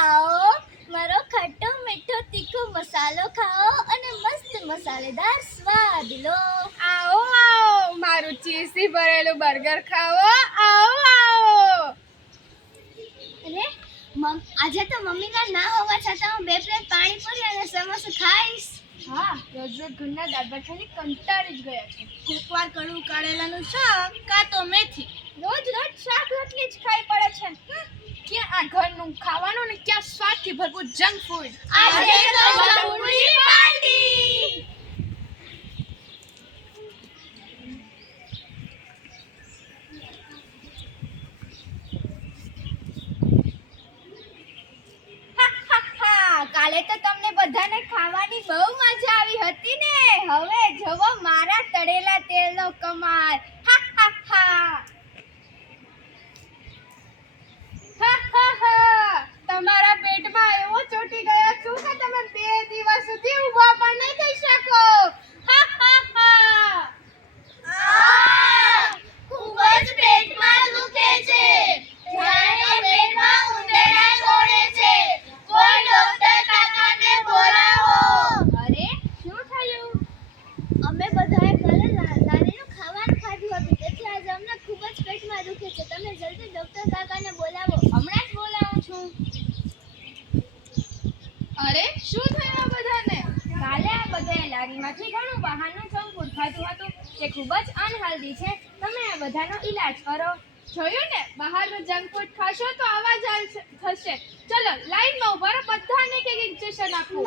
આવો મારો ખટ્ટો મીઠો તીખો મસાલો ખાઓ અને મસ્ત મસાલેદાર સ્વાદ લો. આવો આવો મારું ચીઝથી ભરેલું બર્ગર ખાવો. આવો આવો. અરે આજે તો મમ્મીના ના હોવા છતાં હું 2 પ્લેટ પાણીપુરી અને સમોસા ખાઈશ. હા, રોજ રોજ ઘરના દાળ ભાત ખાઈને કંટાળી જ ગયા છે. કોકવાર કડવું કાઢેલાનું શાક કાં તો મેથી. રોજ રોજ શાક રોટલી જ ખાઈ પડે છે. ક્યાં આ ઘરનું ખાવાનું ને ક્યાં સ્વાદથી ભરપૂર જંક ફૂડ. આજે તો જંકફૂડની પાર્ટી. કાલે તો તમને બધાને ખાવાની બહુ મજા આવી હતી ને. હવે જુઓ મારા તળેલા તેલનો કમાલ. હા હા હા. તમારા પેટમાં એવો ચોટી ગયો છું કે તમે 2 દિવસ સુધી ઊભા પણ નહીં થઈ શકો. ખૂબ જ પેટમાં દુખે છે. જાણે પેટમાં ઉંદરડા દોડે છે. કોઈ ડોક્ટર કાકાને બોલાવો. અરે શું થયું? અમે બધાએ કાલે લારીનું ખાવાનું ખાધું હતું તેથી આજે અમને ખૂબ જ પેટમાં દુખે છે. તમે જલ્દી ડોક્ટર કાકાને બોલાવો. હમણાં જ બોલાવું છું. અરે શું થયું બધાને? કાલે આ બધાએ લારીમાંથી ઘણું બહારનું જંક ફૂડ ખાધું હતું જે ખૂબ જ અનહેલ્ધી છે. તમે આ બધાનો ઈલાજ કરો. જોયું ને, બહારનું જંક ફૂડ ખાશો તો આવા જ હાલ થશે. ચલો લાઈનમાં ઉભા રહો, બધાને એક ઇન્જેક્શન આપો.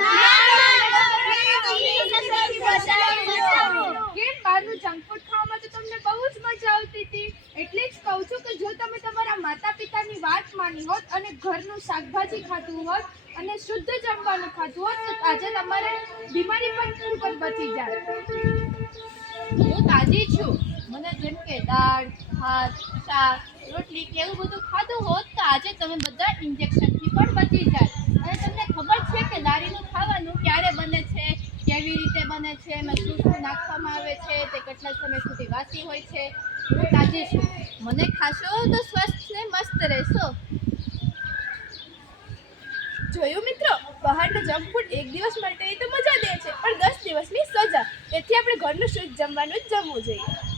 કેમ બહારનું જંક ફૂડ ખાવામાં તો તમને બહુ જ મજા આવતી હતી. એટલે જ કહું છું કે જો તમે તમારા માતા પિતાની વાત માની હોત અને ઘરનું શાકભાજી ખાધું હોત અને શુદ્ધ જમવાનું ખાધું હોત તો આજે તમારે બીમારી પણ બચી જાય. હું તાજી છું. મને જેમ કે દાળ ભાત શાક રોટલી કે એવું બધું ખાધું હોત તો આજે તમે બધા ઇન્જેક્શનથી પણ બચી જાય. અને તમને ખબર છે કે લારીનું ખાવાનું ક્યારે બને છે, કેવી રીતે બને છે, એમાં શું શું નાખવામાં આવે છે, તે કેટલા સમય સુધી વાસી હોય છે. હું તાજી છું. મને ખાશો તો સ્વસ્થ ને મસ્ત રહેશો. જોયું મિત્રો, બહારનું જંક ફૂડ 1 દિવસ માટે તો મજા દે છે પણ 10 દિવસની સજા. તેથી આપણે ઘરનું શુદ્ધ જમવાનું જ જમવું જોઈએ.